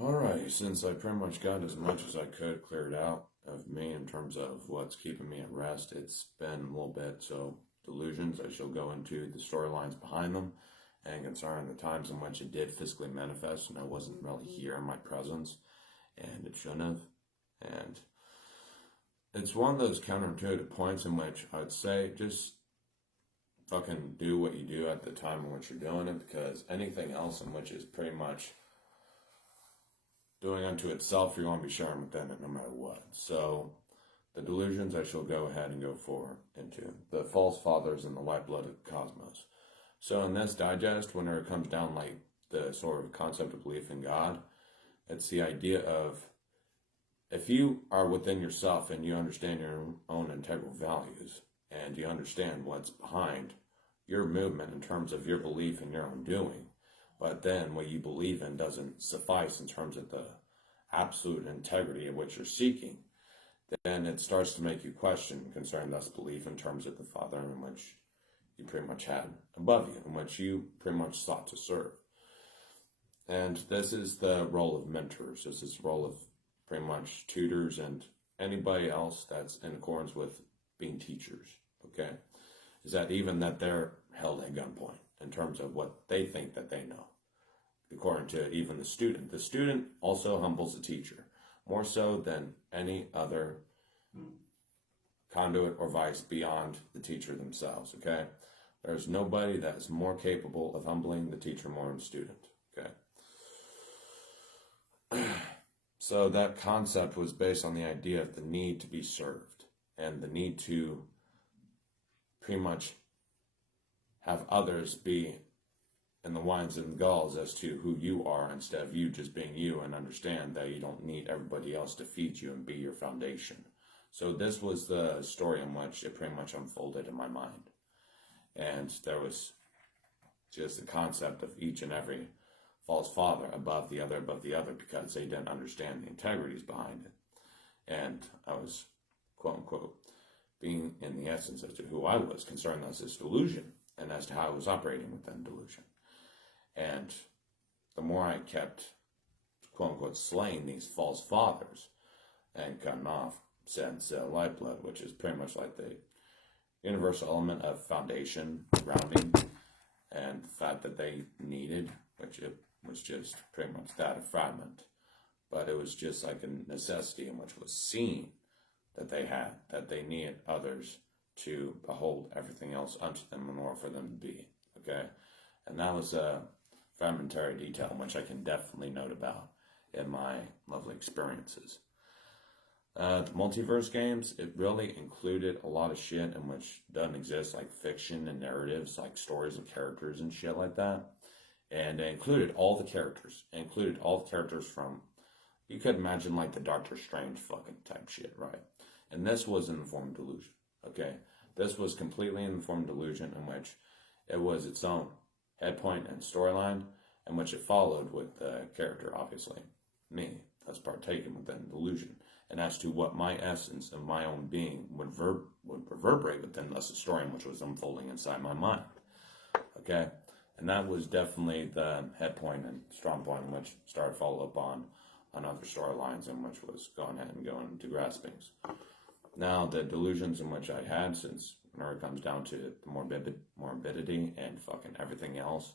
Alright, since I pretty much got as much as I could cleared out of me in terms of what's keeping me at rest, it's been a little bit. So, delusions, I shall go into the storylines behind them and concerning the times in which it did physically manifest and I wasn't really here in my presence and it shouldn't have. And it's one of those counterintuitive points in which I'd say just fucking do what you do at the time in which you're doing it, because anything else in which is pretty much doing unto itself, you're going to be sharing within it no matter what. So, the delusions I shall go ahead and go forward into. The false fathers and the white-blooded cosmos. So in this digest, whenever it comes down like the sort of concept of belief in God, it's the idea of if you are within yourself and you understand your own integral values and you understand what's behind your movement in terms of your belief in your own doing, but then what you believe in doesn't suffice in terms of the absolute integrity of what you're seeking, then it starts to make you question concerning this belief in terms of the Father in which you pretty much had above you, in which you pretty much sought to serve. And this is the role of mentors. This is the role of pretty much tutors and anybody else that's in accordance with being teachers, okay? Is that even that they're held at gunpoint in terms of what they think that they know, according to even the student. The student also humbles the teacher, more so than any other conduit or vice beyond the teacher themselves, okay? There's nobody that is more capable of humbling the teacher more than the student, okay? So that concept was based on the idea of the need to be served and the need to pretty much have others be in the wines and gulls as to who you are instead of you just being you, and understand that you don't need everybody else to feed you and be your foundation. So this was the story in which it pretty much unfolded in my mind. And there was just the concept of each and every false father above the other, because they didn't understand the integrities behind it. And I was, quote unquote, being in the essence as to who I was concerning this delusion and as to how I was operating within delusion. And the more I kept, quote unquote, slaying these false fathers and cutting off since lifeblood, which is pretty much like the universal element of foundation, grounding, and the fact that they needed, which it was just pretty much that, a fragment. But it was just like a necessity in which was seen that they had, that they needed others to behold everything else unto them in order for them to be, okay? And that was a fragmentary detail in which I can definitely note about in my lovely experiences. The multiverse games, it really included a lot of shit in which doesn't exist, like fiction and narratives, like stories of characters and shit like that. And it included all the characters. It included all the characters from, you could imagine like the Doctor Strange fucking type shit, right? And this was in the form of delusion, okay? This was completely in the form of delusion in which it was its own head point and storyline in which it followed with the character, obviously, me, as partaken within delusion. And as to what my essence of my own being would reverberate within this story in which was unfolding inside my mind, okay? And that was definitely the head point and strong point in which started follow up on other storylines in which was going ahead and going into graspings. Now, the delusions in which I had, since whenever it comes down to the morbidity and fucking everything else,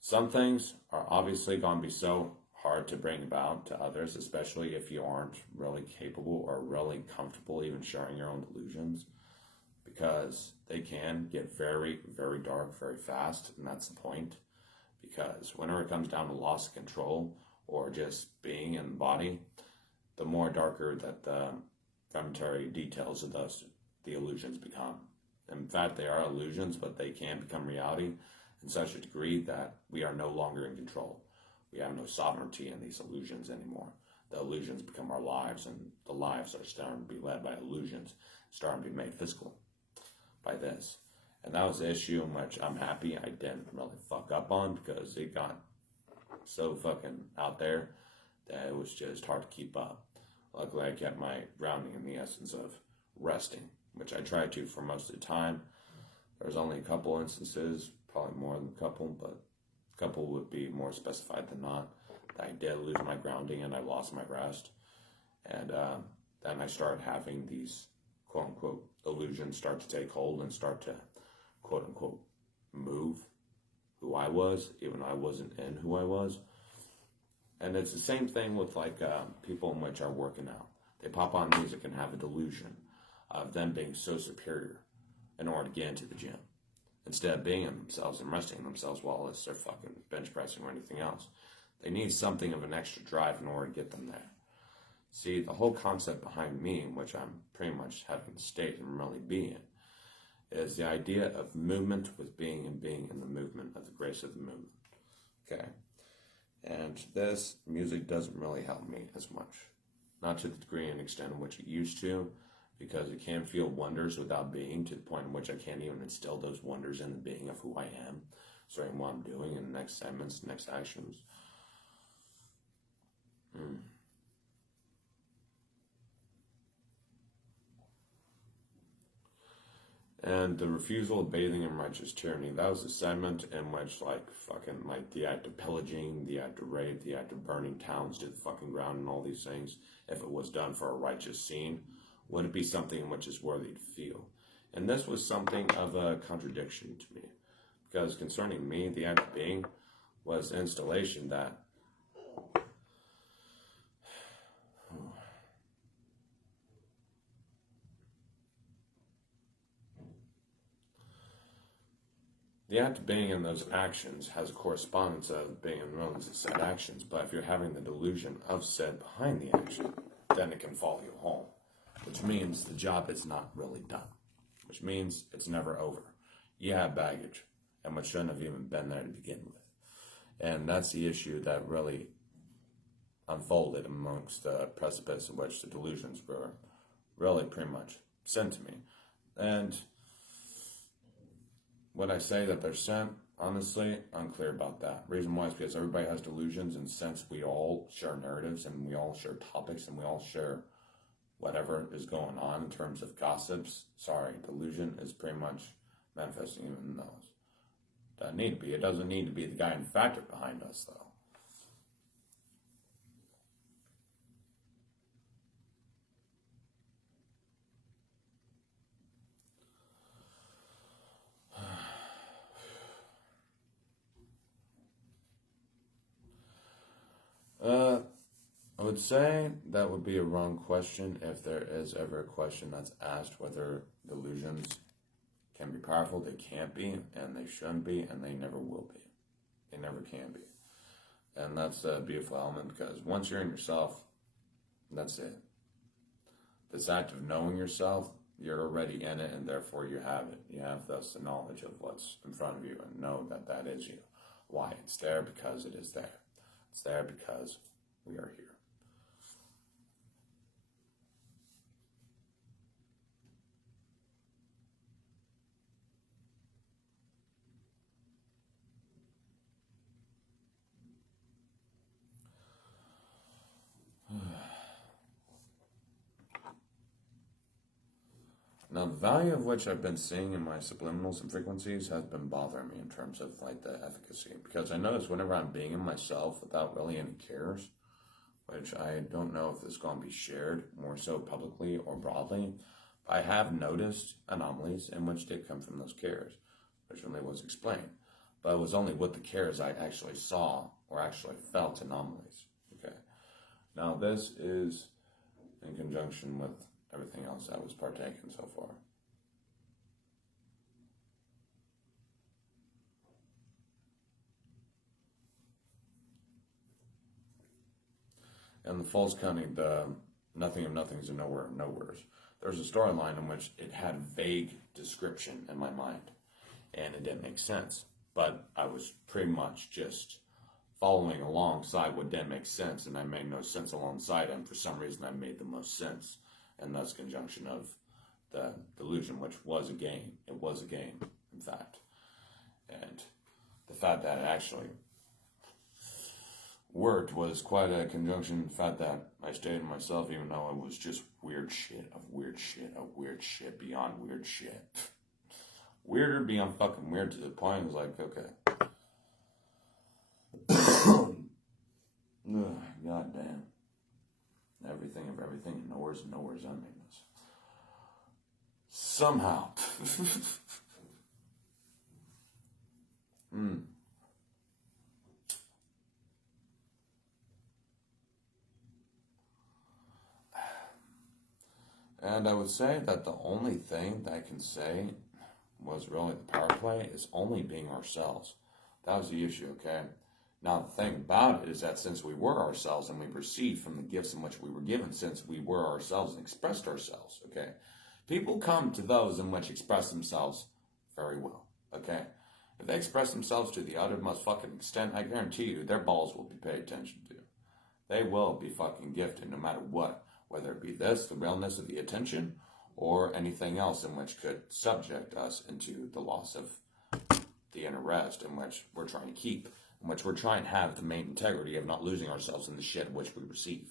some things are obviously going to be so hard to bring about to others, especially if you aren't really capable or really comfortable even sharing your own delusions, because they can get very, very dark very fast, and that's the point. Because whenever it comes down to loss of control or just being in the body, the more darker that the fragmentary details of the illusions become. In fact, they are illusions, but they can become reality in such a degree that we are no longer in control. We have no sovereignty in these illusions anymore. The illusions become our lives, and the lives are starting to be led by illusions, starting to be made physical by this. And that was the issue in which I'm happy I didn't really fuck up on, because it got so fucking out there that it was just hard to keep up. Luckily, I kept my grounding in the essence of resting, which I tried to for most of the time. There's only a couple instances, probably more than a couple, but a couple would be more specified than not, I did lose my grounding and I lost my rest. And then I started having these quote unquote illusions start to take hold and start to quote unquote move who I was, even though I wasn't in who I was. And it's the same thing with like people in which are working out. They pop on music and have a delusion of them being so superior in order to get into the gym. Instead of being in themselves and resting in themselves while they're fucking bench pressing or anything else. They need something of an extra drive in order to get them there. See, the whole concept behind me, which I'm pretty much having to state and really be in, is the idea of movement with being and being in the movement of the grace of the movement. Okay? And this music doesn't really help me as much. Not to the degree and extent in which it used to, because it can feel wonders without being, to the point in which I can't even instill those wonders in the being of who I am, starting what I'm doing in the next segments, next actions. And the refusal of bathing in righteous tyranny, that was a segment in which, like, fucking, like, the act of pillaging, the act of rape, the act of burning towns to the fucking ground and all these things, if it was done for a righteous scene, would it be something in which is worthy to feel? And this was something of a contradiction to me. Because concerning me, the act of being was installation that the act of being in those actions has a correspondence of being in those said actions, but if you're having the delusion of said behind the action, then it can follow you home, which means the job is not really done, which means it's never over. You have baggage, and which shouldn't have even been there to begin with. And that's the issue that really unfolded amongst the precipice in which the delusions were really pretty much sent to me. And would I say that they're sent? Honestly, unclear about that. Reason why is because everybody has delusions, and since we all share narratives and we all share topics and we all share whatever is going on in terms of gossips, delusion is pretty much manifesting even in those. Doesn't need to be. It doesn't need to be the guiding factor behind us, though. I would say that would be a wrong question if there is ever a question that's asked whether delusions can be powerful. They can't be, and they shouldn't be, and they never will be. They never can be. And that's a beautiful element, because once you're in yourself, that's it. This act of knowing yourself, you're already in it, and therefore you have it. You have thus the knowledge of what's in front of you, and know that that is you. Why? It's there because it is there. It's there because we are here. Now, the value of which I've been seeing in my subliminals and frequencies has been bothering me in terms of like the efficacy, because I notice whenever I'm being in myself without really any cares, which I don't know if it's going to be shared more so publicly or broadly, I have noticed anomalies in which did come from those cares, which really was explained. But it was only with the cares I actually saw or actually felt anomalies. Okay. Now, this is in conjunction with everything else I was partaking so far. And the false counting, the nothing of nothings and nowhere of nowheres. There's a storyline in which it had vague description in my mind, and it didn't make sense. But I was pretty much just following alongside what didn't make sense, and I made no sense alongside it, and for some reason I made the most sense. And thus conjunction of the delusion, which was a game. It was a game, in fact. And the fact that it actually worked was quite a conjunction. In the fact that I stayed in myself, even though it was just weird shit of weird shit of weird shit beyond weird shit. Weirder beyond fucking weird, to the point it was like, okay. everything of everything, and nowhere's unnameless. Somehow. And I would say that the only thing that I can say was really the power play is only being ourselves. That was the issue, okay? Now, the thing about it is that since we were ourselves and we received from the gifts in which we were given, since we were ourselves and expressed ourselves, okay? People come to those in which express themselves very well, okay? If they express themselves to the uttermost fucking extent, I guarantee you their balls will be paid attention to. They will be fucking gifted no matter what. Whether it be this, the realness of the attention, or anything else in which could subject us into the loss of the inner rest in which we're trying to keep, in which we're trying to have the main integrity of not losing ourselves in the shit which we receive.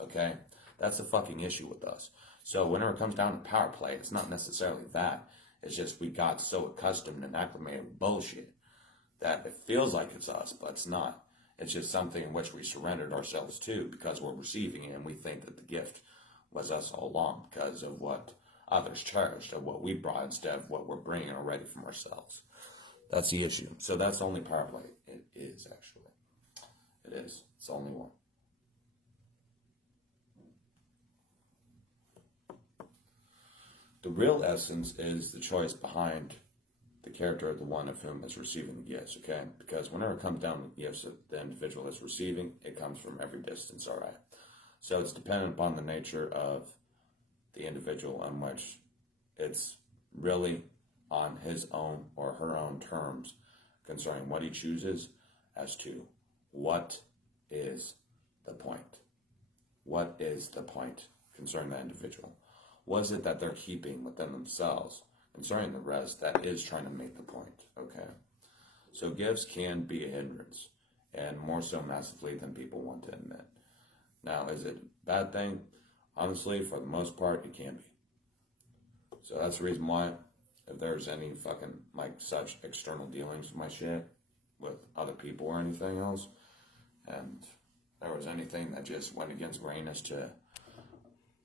Okay? That's the fucking issue with us. So whenever it comes down to power play, it's not necessarily that. It's just we got so accustomed and acclimated with bullshit that it feels like it's us, but it's not. It's just something in which we surrendered ourselves to because we're receiving it and we think that the gift was us all along because of what others charged, of what we brought instead of what we're bringing already from ourselves. That's the issue. So that's the only power play. It is, actually. It is. It's the only one. The real essence is the choice behind the character of the one of whom is receiving the gifts, okay? Because whenever it comes down to the gifts that the individual is receiving, it comes from every distance, all right? So it's dependent upon the nature of the individual in which it's really on his own or her own terms concerning what he chooses as to what is the point. What is the point concerning that individual? Was it that they're keeping within themselves concerning the rest that is trying to make the point, okay? So gifts can be a hindrance, and more so massively than people want to admit. Now, is it a bad thing? Honestly, for the most part, it can be. So that's the reason why, if there's any fucking, like, such external dealings with my shit, with other people or anything else, and there was anything that just went against grain as to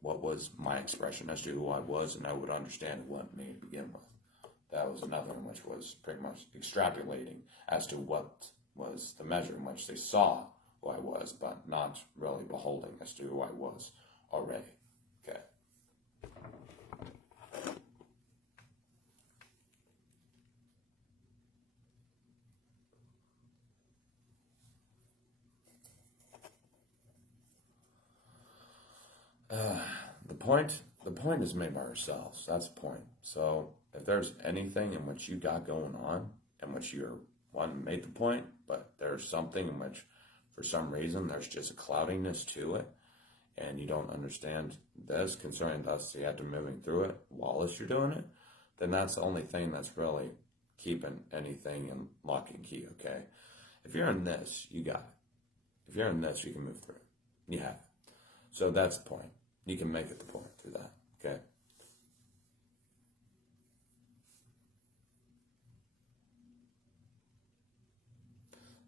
what was my expression as to who I was, and I would understand what me to begin with. That was another one which was pretty much extrapolating as to what was the measure in which they saw who I was, but not really beholding as to who I was already. Okay. The point is made by ourselves. That's the point. So if there's anything in which you got going on, in which you're one made the point, but there's something in which, for some reason, there's just a cloudiness to it, and you don't understand this concerning thus you have to moving through it while as you're doing it, then that's the only thing that's really keeping anything in lock and key, okay? If you're in this, you got it. If you're in this, you can move through it. You have it. So that's the point. You can make it the point through that, okay?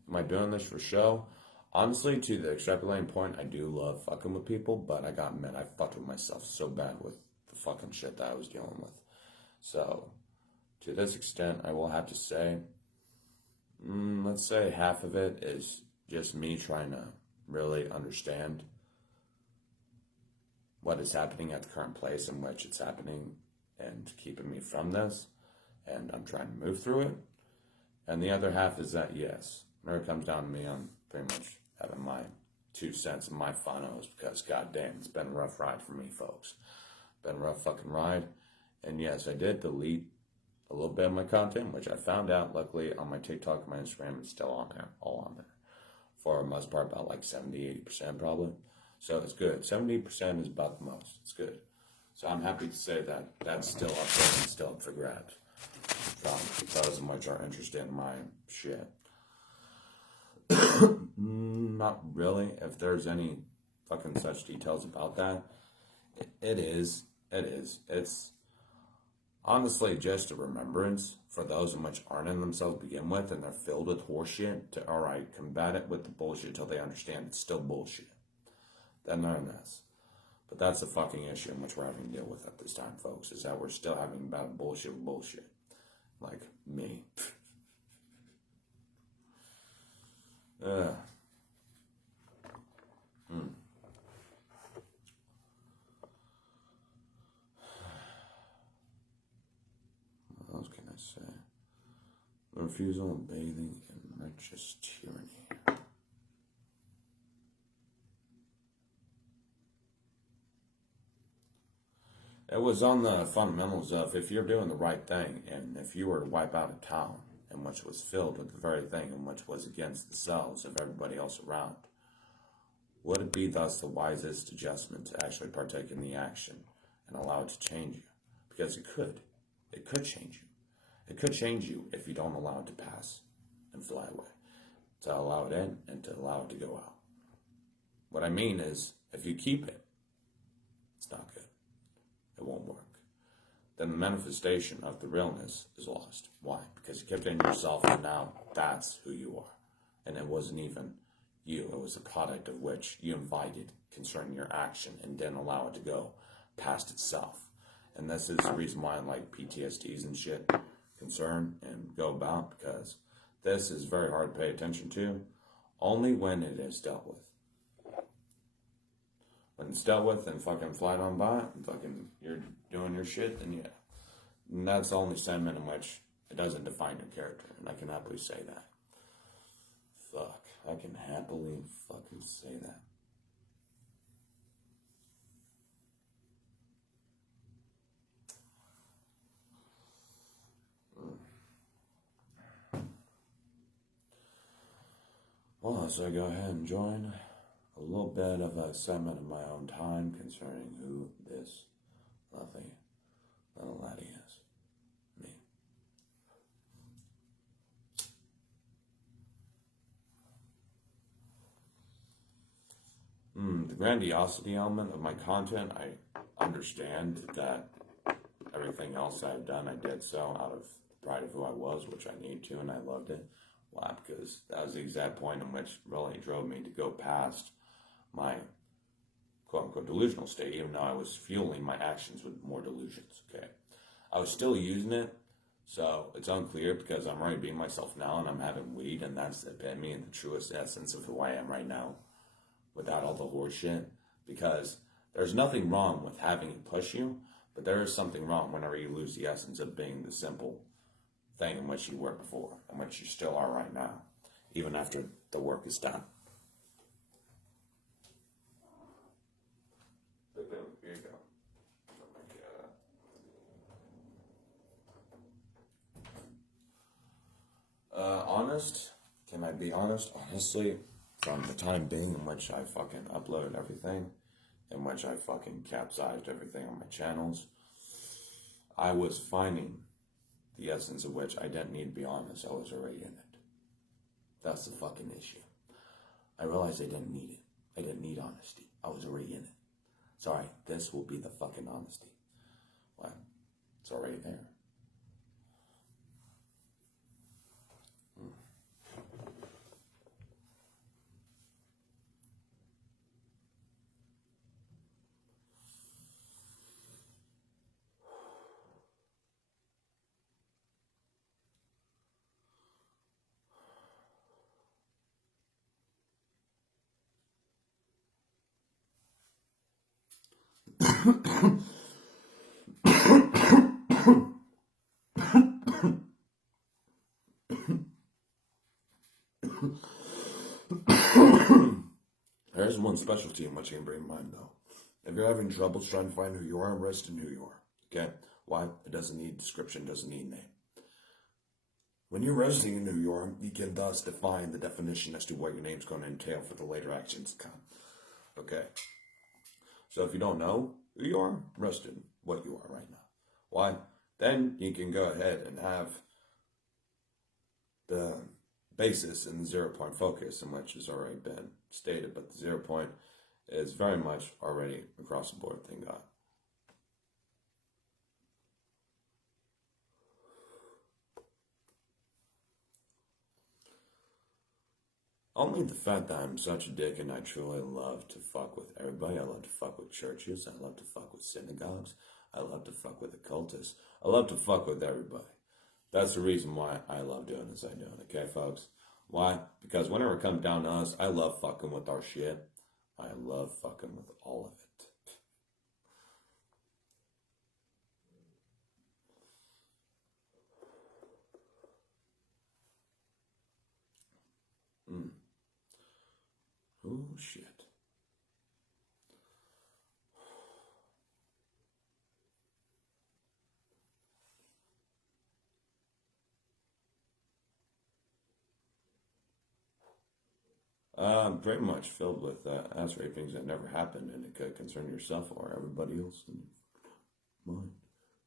Am I doing this for show? Honestly, to the extrapolating point, I do love fucking with people, but I gotta admit, I fucked with myself so bad with the fucking shit that I was dealing with. So, to this extent, I will have to say, let's say half of it is just me trying to really understand what is happening at the current place in which it's happening and keeping me from this, and I'm trying to move through it. And the other half is that, yes, whenever it comes down to me, I'm pretty much having my 2 cents and my phonos because, goddamn, it's been a rough ride for me, folks. Been a rough fucking ride. And yes, I did delete a little bit of my content, which I found out, luckily, on my TikTok and my Instagram, it's still on there, all on there. For the most part, about like 70-80% probably. So it's good. 70% is about the most. It's good. So I'm happy to say that that's still up there and still up for grabs. From those in which are interested in my shit. Not really. If there's any fucking such details about that, it is. It's honestly just a remembrance for those in which aren't in themselves to begin with and they're filled with horseshit to, alright, combat it with the bullshit till they understand it's still bullshit. Then learn this. But that's the fucking issue in which we're having to deal with at this time, folks, is that we're still having about bullshit with bullshit. Like me. What else can I say? The refusal of bathing in righteous tyranny. It was on the fundamentals of if you're doing the right thing, and if you were to wipe out a town in which was filled with the very thing in which was against the selves of everybody else around, would it be thus the wisest adjustment to actually partake in the action and allow it to change you? Because it could. It could change you. It could change you if you don't allow it to pass and fly away. To allow it in and to allow it to go out. What I mean is, if you keep it, it's not good. It won't work. Then the manifestation of the realness is lost. Why? Because you kept it in yourself, and now that's who you are. And it wasn't even you. It was a product of which you invited concerning your action and didn't allow it to go past itself. And this is the reason why I like PTSDs and shit concern and go about, because this is very hard to pay attention to only when it is dealt with. When it's dealt with and fucking flight on by, and fucking you're doing your shit, then yeah. And that's the only sentiment in which it doesn't define your character, and I can happily say that. Fuck, I can happily fucking say that. Well, so I go ahead and join a little bit of a segment of my own time concerning who this lovely little laddie is. Me. The grandiosity element of my content, I understand that everything else I've done, I did so out of the pride of who I was, which I need to, and I loved it. Why? Because that was the exact point in which really drove me to go past my quote-unquote delusional state, even though I was fueling my actions with more delusions, okay? I was still using it, so it's unclear because I'm already being myself now and I'm having weed, and that's the epitome and the truest essence of who I am right now without all the horse shit, because there's nothing wrong with having it push you, but there is something wrong whenever you lose the essence of being the simple thing in which you were before, and which you still are right now, even after the work is done. Here you go. Honest? Can I be honest? Honestly, from the time being in which I fucking uploaded everything, in which I fucking capsized everything on my channels, I was finding the essence of which I didn't need to be honest. I was already in it. That's the fucking issue. I realized I didn't need it. I didn't need honesty. I was already in it. Sorry, this will be the fucking honesty. Well, it's already there. There's one specialty in which you can bring in mind, though. If you're having troubles trying to find who you are, rest in who you are. Okay? Why? It doesn't need description, doesn't need name. When you're resting in who you are, you can thus define the definition as to what your name's going to entail for the later actions to come. Okay? So if you don't know who you are, rest in what you are right now. Why? Then you can go ahead and have the basis in the 0 point focus, in which has already been stated, but the 0 point is very much already across the board, thank God. Only the fact that I'm such a dick and I truly love to fuck with everybody. I love to fuck with churches. I love to fuck with synagogues. I love to fuck with occultists. I love to fuck with everybody. That's the reason why I love doing this I do. Okay, folks? Why? Because whenever it comes down to us, I love fucking with our shit. I love fucking with all of it. Oh, shit. Pretty much filled with ass rapings that never happened, and it could concern yourself or everybody else in your mind.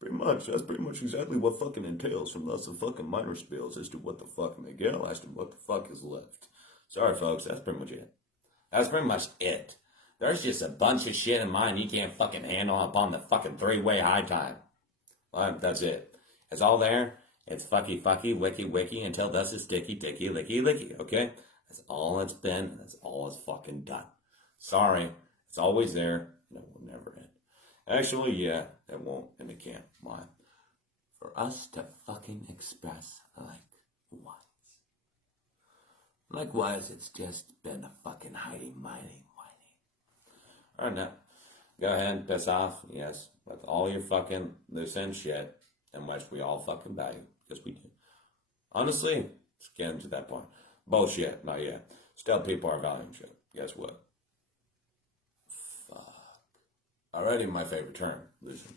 Pretty much. That's pretty much exactly what fucking entails from lots of fucking minor spills as to what the fuck Miguel asked him what the fuck is left. Sorry, folks. That's pretty much it. That's pretty much it. There's just a bunch of shit in mine you can't fucking handle upon the fucking three-way high time. Well, that's it. It's all there. It's fucky, wicky, wicky, until dust is sticky, ticky, licky, licky, okay? That's all it's been. That's all it's fucking done. Sorry. It's always there, and it will never end. Actually, yeah, it won't, and it can't. Why? For us to fucking express likewise. Likewise, it's just been a fucking hiding, mining, whining. Alright, now, go ahead, piss off, yes, with all your fucking loose end shit, and which we all fucking value, because we do. Honestly, it's getting to that point. Bullshit, not yet. Still, people are valuing shit. Guess what? Fuck. Already my favorite term, losing.